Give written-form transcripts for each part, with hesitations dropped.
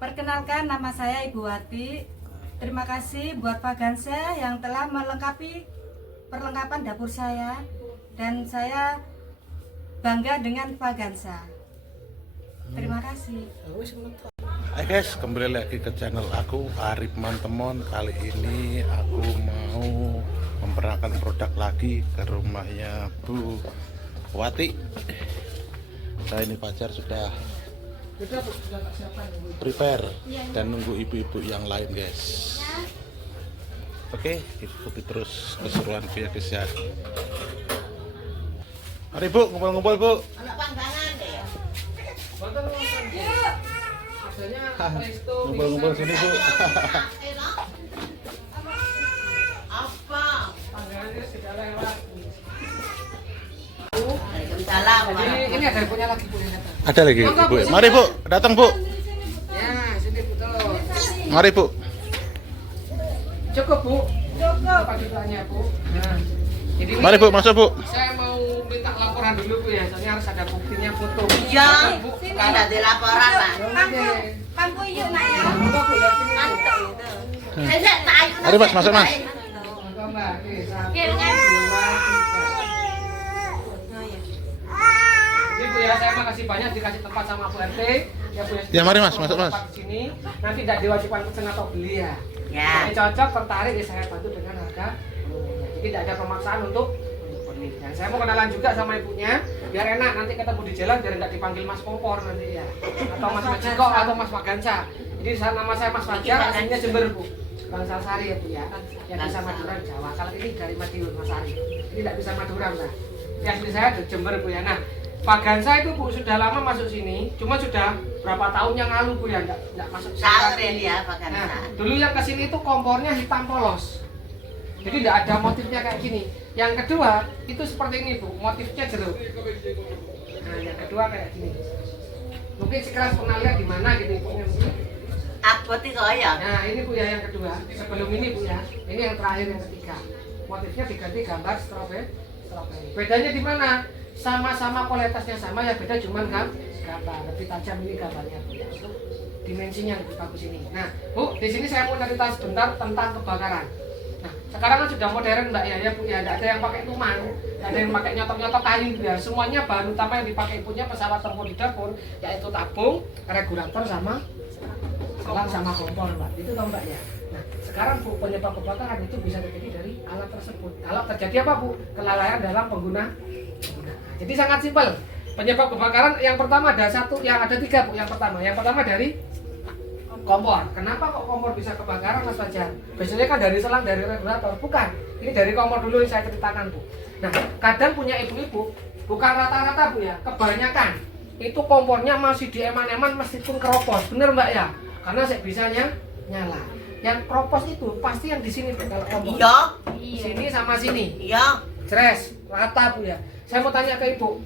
Perkenalkan, nama saya Ibu Wati. Terima kasih buat Vagansa yang telah melengkapi perlengkapan dapur saya, dan saya bangga dengan Vagansa. Terima kasih. Hai guys, kembali lagi ke channel aku, Arif Mantemon. Kali ini aku mau memperkenalkan produk lagi ke rumahnya Bu Wati. Saya ini pacar sudah prepare dan nunggu ibu-ibu yang lain guys. Oke, ikuti terus keseruan via guys ya. Mari Bu, ngumpul-ngumpul Bu. Anak panggangan deh ya. Ngumpul-ngumpul sini Bu. Apa? Panggangannya sudah lewat. Waalaikumsalam. Ini ada punya lagi Bu. Ada lagi Bu. Mari Bu, datang Bu. Ya, sini Bu. Mari Bu. Cukup Bu. Cukup. Apa ditanya Bu? Nah, jadi Mari Bu, masuk Bu. saya mau minta laporan dulu Bu ya, soalnya harus ada buktinya foto. Iya, Bu. kan ada laporan Pak. Pangku yuk nak ya. Enggak Bu, lihat sini Bu. Mantap itu. Saya tahu. Mari Mas, masuk Mas. Enggak Mbak. Oke, satu, Kirimkan. dua, tiga. Ini Bu ya, saya makasih banyak dikasih tempat sama Bu RT. Ya Bu ya. Ya, mari, Mas, masuk, Mas. Tempat di sini. Nanti tidak diwajibkan pesen atau beli ya. Ya. Yang cocok, tertarik, ya saya bantu dengan harga. Jadi tidak ada pemaksaan untuk beli. Dan saya mau kenalan juga sama ibunya, biar enak nanti ketemu di jalan, biar nggak dipanggil Mas Kompor nanti ya, atau Mas Majiko atau Mas Vagansa. Jadi nama saya Mas Fajar, aslinya Jember Bu, Bangsal Sari ya Bu ya. Yang bisa Madura Jawa. Kalau ini dari Madiun Mas Ari. Ini tidak bisa Madura Mbak. Yang di saya di Jember Bu ya. Nah, Vagansa itu Bu sudah lama masuk sini, cuma sudah berapa tahun yang lalu Bu ya, nggak masuk sini. Tahu deh dia Nah, Vagansa. dulu yang kesini itu kompornya hitam polos. Jadi tidak ada motifnya kayak gini. Yang kedua, itu seperti ini Bu, motifnya jeruk. Nah, yang kedua kayak gini. Mungkin sekelas pernah lihat di mana gitu ibunya mungkin. Apa sih kaya? Nah, ini Bu ya yang kedua. Sebelum ini Bu ya. Ini yang terakhir yang ketiga. Motifnya diganti gambar stroberi. Bedanya di mana? Sama-sama kualitasnya sama, ya beda cuman kan gambar lebih tajam ini gambarnya Bu ya. Untuk dimensinya lebih bagus ini. Nah, Bu, di sini saya mau cerita sebentar tentang kebakaran. Nah, sekarang kan sudah modern Mbak ya Bu ya, tidak ada yang pakai tuman, tidak ada yang pakai nyotok-nyotok kayu ya. Semuanya bahan utama yang dipakai ibunya pesawat tempur di dapur, yaitu tabung, regulator sama selang sama kompor Mbak. Itu toh Mbak ya. Nah, sekarang Bu, penyebab kebakaran itu bisa terjadi dari alat tersebut. Kalau terjadi apa Bu? Kelalaian dalam penggunaan. Jadi sangat simpel. Penyebab kebakaran yang pertama ada tiga Bu. Yang pertama dari kompor. Kenapa kok kompor bisa kebakaran Mas Fajar? Biasanya kan dari selang, dari regulator. Bukan. Ini dari kompor dulu yang saya ceritakan Bu. Nah, kadang punya ibu-ibu, bukan rata-rata Bu ya, kebanyakan itu kompornya masih di eman-eman meskipun keropos. Bener Mbak ya? Karena saya bisanya nyala. Yang keropos itu pasti yang di sini Bu, kalau kompor. Iya. Sini sama sini. Iya. Jres, rata Bu ya. Saya mau tanya ke Ibu,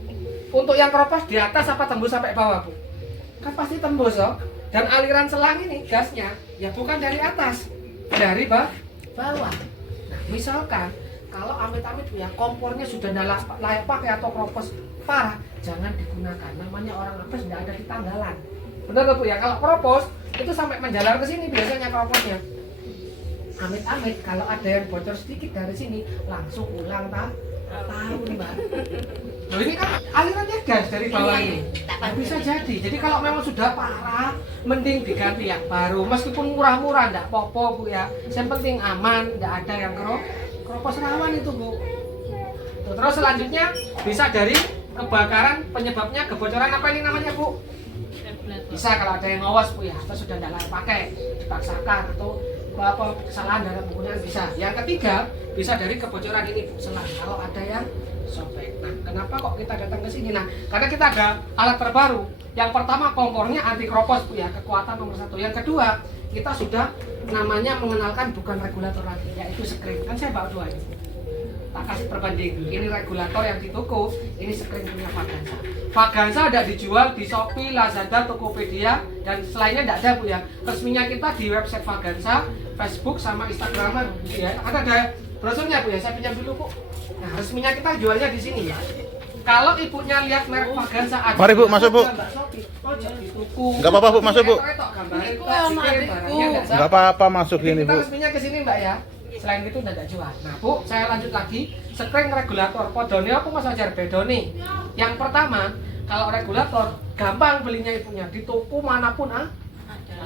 untuk yang keropos di atas apa tembus sampai bawah Bu? Kan pasti tembus loh. Dan aliran selang ini gasnya ya bukan dari atas, dari bawah. Nah, misalkan kalau amit-amit Bu ya, kompornya sudah layak pakai atau keropos parah, jangan digunakan. Namanya orang apes tidak ada di tanggalan. Benar Bu ya? Kalau keropos itu sampai menjalar ke sini biasanya keroposnya. Amit-amit kalau ada yang bocor sedikit dari sini langsung ulang tahun Mbak. Loh, ini kan alirannya gas dari bawah ini. Nah, bisa jadi. Jadi kalau memang sudah parah, mending diganti yang baru. Meskipun murah-murah, enggak apa-apa Bu ya. Yang penting aman, enggak ada yang keropos rawan itu Bu. Tuh, terus selanjutnya bisa dari kebakaran, penyebabnya kebocoran apa ini namanya Bu? Bisa kalau ada yang ngawas Bu ya, atau sudah tidak layak pakai, dipaksakan atau apa kesalahan dalam penggunaan bisa. Yang ketiga bisa dari kebocoran ini Bu, selang. Kalau ada yang sobek. Nah, kenapa kok kita datang ke sini? Nah, karena kita ada alat terbaru. Yang pertama kompornya anti keropos Bu ya, kekuatan nomor 1. Yang kedua kita sudah namanya mengenalkan bukan regulator lagi, yaitu screen. Kan saya bawa dua ini. Tak kasih perbanding. Ini regulator yang di toko, ini screen punya Vagansa. Vagansa ada dijual di Shopee, Lazada, Tokopedia, dan selainnya tidak ada Bu ya. Resminya kita di website Vagansa, Facebook sama Instagram ya. Ada brosurnya Bu ya. Saya pinjam dulu Bu. Nah, resminya kita jualnya di sini ya. Kalau ibunya lihat merek Vagansa ada. Mari Bu, masuk Bu. Oh, jadi tuku. Enggak apa-apa Bu, masuk Bu. Retok-retok gambarnya barangnya nggak sama. Nggak apa-apa masuk Jadi ini kita Bu. resminya ke sini Mbak ya. Selain itu tidak jual. Nah Bu, saya lanjut lagi. Spring regulator podone aku Mas Fajar bedone. Yang pertama, kalau regulator gampang belinya ibunya di toko manapun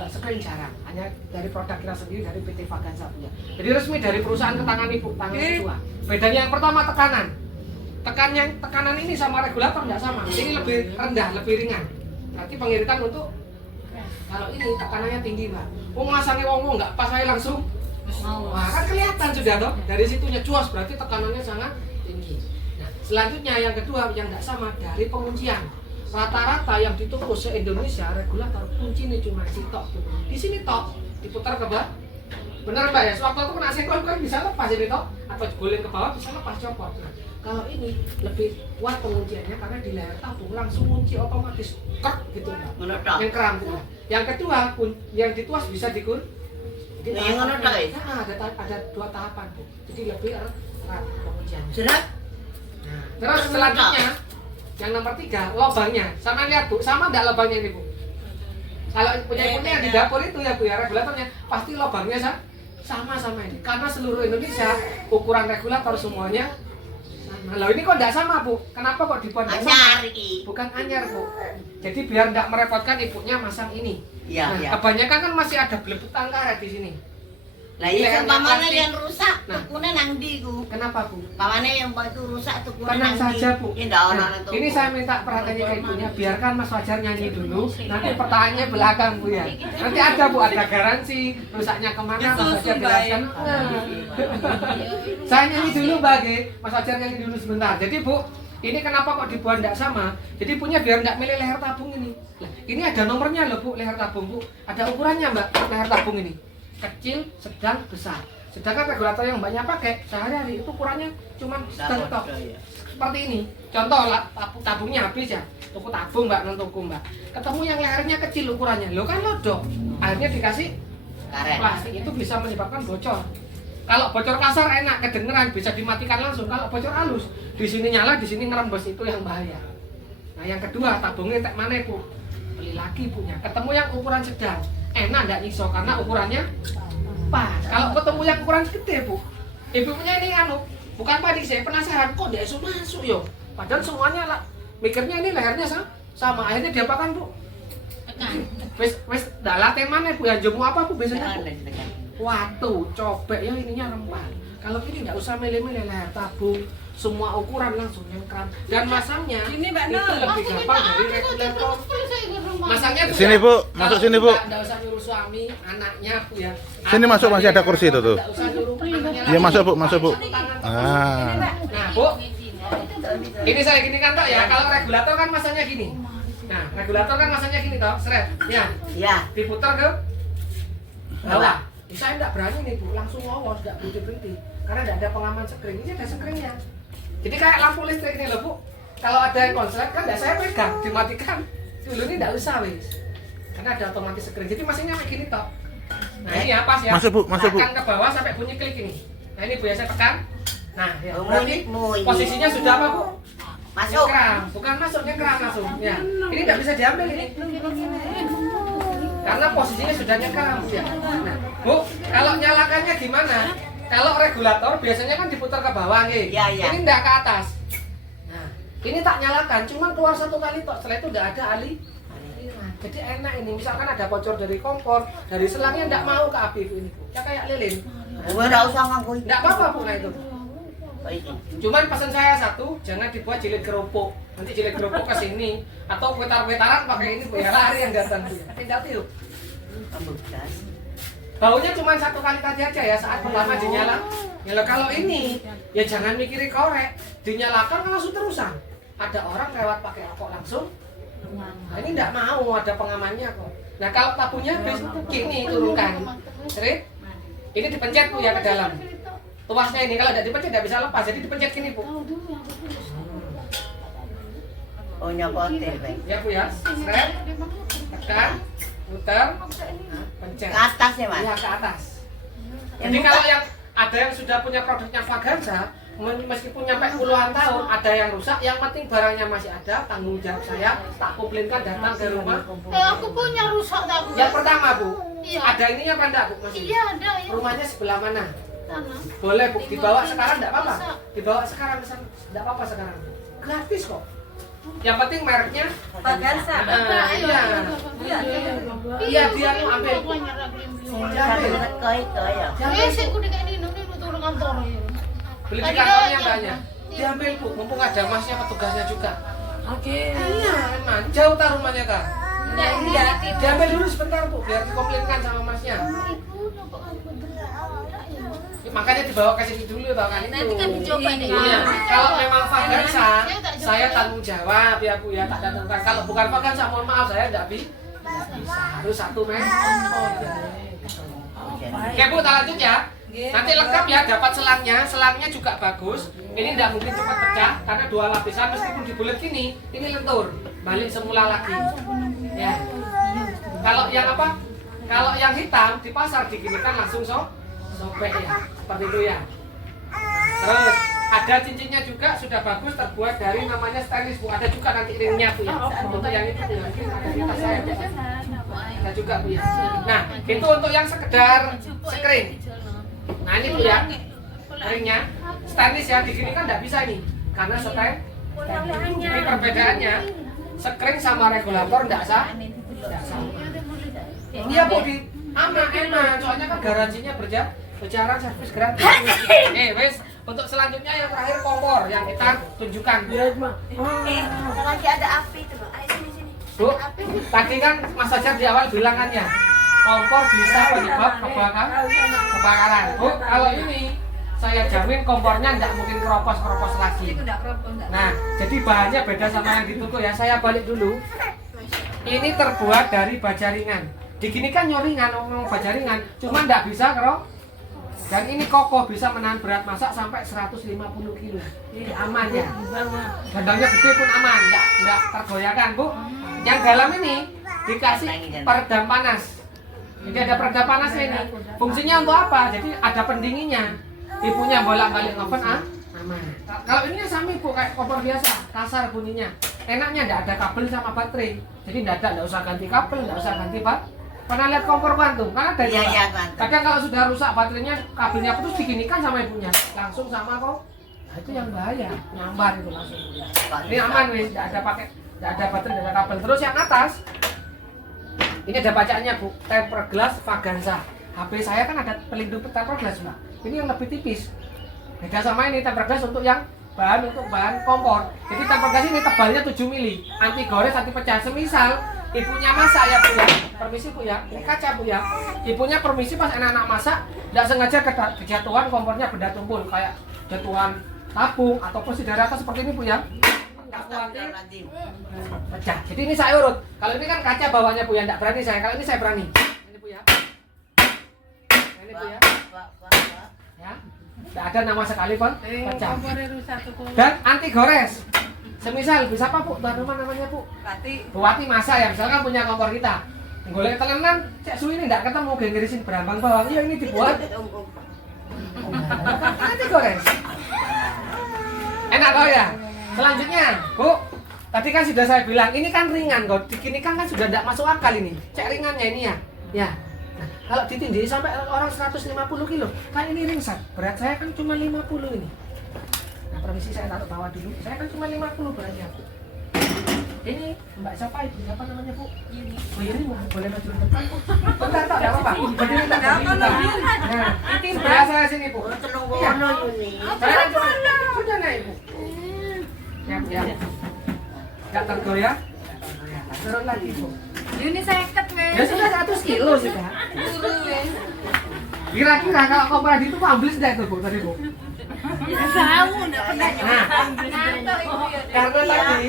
spring jarang. Hanya dari produk kita sendiri dari PT Vaganza punya. Jadi resmi dari perusahaan ke tangan ibu, tangan kedua. Bedanya yang pertama tekanan. Tekanan ini sama regulator nggak sama. Ini lebih rendah, lebih ringan. Berarti pengiritan untuk kalau ini tekanannya tinggi Mbak. Masangnya wong nggak pas saya langsung. Wah kan kelihatan sudah dong. Dari situnya cuas berarti tekanannya sangat tinggi. Nah selanjutnya yang kedua yang nggak sama dari penguncian. Rata-rata yang di toko se-Indonesia regulator kuncinya cuma di tok. Di sini tok diputar ke bawah. Benar Mbak ya? Sewaktu itu kena senggol kan bisa lepas ini tok atau goleng ke bawah bisa lepas copot. Nah, kalau ini lebih kuat pengunciannya karena di layar tabung langsung kunci otomatis krek gitu Mbak. Menutup. Yang keram. Yang kedua yang dituas bisa dikur. Yang menutup ya? Nah, ada 2 tahapan Bu. Jadi lebih erat pengunciannya. Jerat. Nah, terus selanjutnya yang nomor 3 lubangnya. Sama lihat Bu, sama enggak lubangnya ini Bu? Kalau punya ibunya yang di dapur itu ya Bu ya regulatornya pasti lubangnya sama ini. Karena seluruh Indonesia ukuran regulator semuanya sama. Loh ini kok enggak sama Bu? Kenapa kok dibuat enggak sama? Anyar iki. Bukan anyar Bu. Jadi biar enggak merepotkan ibunya masang ini. Iya, Nah, iya. kebanyakan kan masih ada belebutan karet di sini. Lah iya pamane plastik. yang rusak, Nah. tukune nang ndi ku? Kenapa Bu? Pamane yang itu rusak tukune Tenang nang ndi? saja Bu. Ya ndak ono Nah, nang toko. ini saya minta perhatiannya ke ibunya. Biarkan Mas Fajar nyanyi dulu. Nanti pertanyaannya belakang Bu ya. Nanti ada Bu, ada garansi rusaknya kemana Mas Fajar jelaskan. Saya nyanyi dulu bagi Mas Fajar nyanyi dulu sebentar. Jadi Bu, ini kenapa kok dibuat tidak sama? Jadi punya biar tidak milih leher tabung ini. Lah, ini ada nomornya loh Bu, leher tabung Bu. Ada ukurannya Mbak, leher tabung ini. Kecil, sedang, besar. Sedangkan regulator yang Mbaknya pakai sehari-hari itu ukurannya cuma sedang tok. Seperti ini. Contoh lah, tabungnya habis ya. Toko tabung Mbak, non toko Mbak. Ketemu yang lehernya kecil ukurannya. Lo kan lodok. Akhirnya dikasih karet. plastik itu bisa menyebabkan bocor. Kalau bocor kasar enak kedengeran bisa dimatikan langsung. Kalau bocor halus di sini nyala, di sini ngerembes itu yang bahaya. Nah yang kedua tabungnya tak mana Bu? Beli lagi punya. Ketemu yang ukuran sedang, enak nggak nyikso karena ukurannya pas. Kalau ketemu yang ukuran gede Bu, ibu punya ini bukan panik saya penasaran kok dia masuk yo. Padahal semuanya lah mikirnya ini lehernya sama. Akhirnya diapakan Bu? Wes dalaten mana Bu? Yang jemu apa Bu biasanya Bu? Watu, cobek ya ininya rempah. Kalau ini nggak usah milih-milih leher tabung, semua ukuran langsung nyengkram dan masangnya Ini Mbak itu Nur. lebih gampang dari regulator. Masangnya tuh Sini, ya, Bu. Masuk kalau sini, Bu. Nggak usah nyuruh suami, anaknya Bu ya. Sini masuk, masih ada kursi itu tuh. Nggak usah nyuruh anaknya Iya lagi. masuk Bu, masuk Bu. Tangan. Ah. Nah Bu, ini saya gini kan Tok ya. Kalau regulator kan masanya gini. Nah regulator kan masanya gini Tok, seret. Ya, Ya. diputar ke bawah. Saya enggak berani nih Bu, langsung lolos, enggak berhenti-berhenti. Karena enggak ada pengaman sekring, ini ada sekringnya. Jadi kayak lampu listrik ini loh Bu. Kalau ada yang konslet kan enggak saya pegang, dimatikan. Dulu ini enggak usah wis. Karena ada otomatis sekring. Jadi masihnya kayak gini Tok. Nah ini ya pas ya. Masuk, Bu, masuk, Bu. Tekan ke bawah sampai bunyi klik ini. Nah ini Bu ya saya tekan. Nah, ya. Oh, Berarti bunyi. posisinya sudah apa Bu? Masuk. Nyengkram, bukan masuk nyengkram langsung. Ya. Ini enggak bisa diambil ini. Karena posisinya sudah nyengkram ya. Nah, Bu, kalau nyalakannya gimana? Kalau regulator biasanya kan diputar ke bawah nih. Ya, ya. Ini enggak ke atas. Nah, ini tak nyalakan, cuman keluar 1 kali tok. Setelah itu enggak ada aliran. Jadi enak ini. Misalkan ada bocor dari kompor, dari selangnya enggak mau ke api ini, Bu. Ya kayak lilin. Gue ndak usah nganggo iki. Enggak apa-apa Bu, nah itu. Kok iki? Cuman pesan saya satu, jangan dibuat jilid kerupuk. Nanti jilid kerupuk ke sini atau petar-petaran pakai ini Bu ya, lari yang datang Bu. Tinggal tiup. Kamu gas. Baunya cuma 1 kali tadi aja ya saat pertama dinyala. Ya lo kalau ini ya jangan mikirin korek, dinyalakan kan langsung terusan. Ada orang lewat pakai rokok langsung. Nah, ini enggak mau ada pengamannya kok. Nah kalau tabungnya habis gini turunkan. Seret. Ini dipencet Bu ya ke dalam. Tuasnya ini kalau tidak dipencet tidak bisa lepas, jadi dipencet gini Bu. Oh nyopotil, Bang. Ya Bu ya. Seret. Tekan, putar, pencet. Ke atas ya, Mas? Ya ke atas. Jadi kalau yang ada yang sudah punya produknya Vaganza, meskipun nyampe puluhan tahun ada yang rusak, yang penting barangnya masih ada, tanggung jawab saya, tak komplinkan datang ke rumah. Aku punya rusak tak Bu. Yang pertama Bu, Iya. ada ininya apa enggak Bu masih? Iya ada ya. Rumahnya sebelah mana? Sana. Boleh Bu, dibawa sekarang enggak apa-apa? Bisa. Dibawa sekarang ke sana, enggak apa-apa sekarang Bu. Gratis kok. Yang penting mereknya Fagansa. iya. Iya, dia tuh ambil. Satu dekat kau itu ya. Saya kudu kayak ini turun kantor ya. Beli di Tadi kantornya kan- mbaknya. Diambil Bu, mumpung ada masnya petugasnya juga. Oke. Iya, emang jauh tak rumahnya Kak. Iya. Diambil dulu sebentar Bu, biar dikomplinkan sama masnya. Makanya dibawa ke sini dulu tau kan itu. Nanti kan dicoba deh. Iya. Kalau memang Fagansa, Saya tak coba. saya tanggung jawab ya Bu ya, tak datangkan. Kalau bukan Fagansa, mohon maaf saya tidak bisa. Harus satu men. Oke Bu, tak lanjut ya. Nanti lengkap ya, dapat selangnya. Selangnya juga bagus. Ini tidak mungkin cepat pecah karena 2 lapisan. Meskipun dibulet gini, ini lentur, balik semula lagi. Ya. Kalau yang apa? Kalau yang hitam di pasar diginikan langsung sobek ya, seperti itu ya. Terus ada cincinnya juga sudah bagus, terbuat dari namanya stainless Bu. Ada juga nanti ringnya Bu ya. Untuk yang itu Bu, mungkin ada di tas saya Bu. Ada juga Bu ya. Nah itu untuk yang sekedar sekring. Nah ini Bu ya, ringnya stainless ya. Di sini kan nggak bisa ini karena stainless. Jadi perbedaannya sekring sama regulator nggak sah. Iya Bu, di aman, soalnya kan garansinya berjalan servis gratis. Wes, untuk selanjutnya yang terakhir kompor yang kita tunjukkan. Lagi ada api itu, Pak. Ayo sini. Bu, tadi kan Mas Ajar di awal bilang kan ya, kompor bisa penyebab kebakaran. Bu, kalau ini saya jamin kompornya nggak mungkin keropos lagi. Nah, jadi bahannya beda sama yang di toko ya. Saya balik dulu. Ini terbuat dari baja ringan. Digini kan nyoringan, ngomong baja ringan, cuma nggak bisa kero. Dan ini kokoh, bisa menahan berat masak sampai 150 kilo. Ini aman ya. Gendangnya gede pun aman, nggak tergoyahkan Bu. Yang dalam ini dikasih peredam panas. Jadi ada peredam panasnya ini. Fungsinya untuk apa? Jadi ada pendinginnya. Ibunya bolak-balik oven aman. Kalau ini sami Bu, kayak kompor biasa, kasar bunyinya. Enaknya nggak ada kabel sama baterai. Jadi nggak usah ganti kabel, nggak usah ganti Pernah lihat kompor kuantum? Kan ada Iya, juga. iya, kuantum. Kadang kalau sudah rusak baterainya, kabelnya putus diginikan sama ibunya, langsung sama kok. Nah itu yang bahaya, nyambar itu langsung. Ini aman wis, nggak ada baterai, nggak ada kabel. Terus yang atas, ini ada bacaannya Bu, tempered glass Fagansa. HP saya kan ada pelindung tempered glass Mbak. Ini yang lebih tipis. Beda sama ini tempered glass untuk bahan kompor. Jadi tempered glass ini tebalnya 7 mili, anti gores, anti pecah. Semisal ibunya masak ya Bu ya, permisi Bu ya, ini kaca Bu ya. Ibunya permisi pas anak-anak masak, tidak sengaja kejatuhan kompornya benda tumpul kayak jatuhan tabung ataupun si dari atas seperti ini Bu ya. Pecah. Jadi ini saya urut. Kalau ini kan kaca bawahnya Bu ya, tidak berani saya. Kalau ini saya berani. Ini Bu ya. Ini Bu ya. Ya. Tidak ada nama sekali pun pecah. Dan anti gores. Semisal bisa apa Bu? Tuan rumah namanya Bu? Bu Wati masa ya, misalkan punya kompor kita. Golek telenan, cek suwi ini enggak ketemu gengirisin berambang bawang. Iya ini dibuat. Anti gores. Enak kok ya? Selanjutnya, Bu. Tadi kan sudah saya bilang, ini kan ringan kok. Dikini kan sudah tidak masuk akal ini. Cek ringannya ini ya. Ya. Nah, kalau ditindih sampai orang 150 kilo, kan ini ringsek. Berat saya kan cuma 50 ini. Nah, permisi saya taruh bawah dulu. Saya kan cuma 50 beratnya, Bu. Ini Mbak siapa itu? Siapa namanya, Bu? Yuni. Oh, Yuni boleh maju ke depan, Bu. Bentar, tak enggak apa-apa. Berdiri tak apa-apa. Nah, ini sebelah saya sini, Bu. Iya. Saya kan cuma sudah naik, Bu. Ya, Bu ya. Enggak tergoyah. Turun lagi, Bu. Yuni seket weh. Ya sudah 100 kilo sudah. Kira-kira kalau kompor itu ambil sudah itu Bu tadi Bu. Tahu enggak pernah. Nah, karena tadi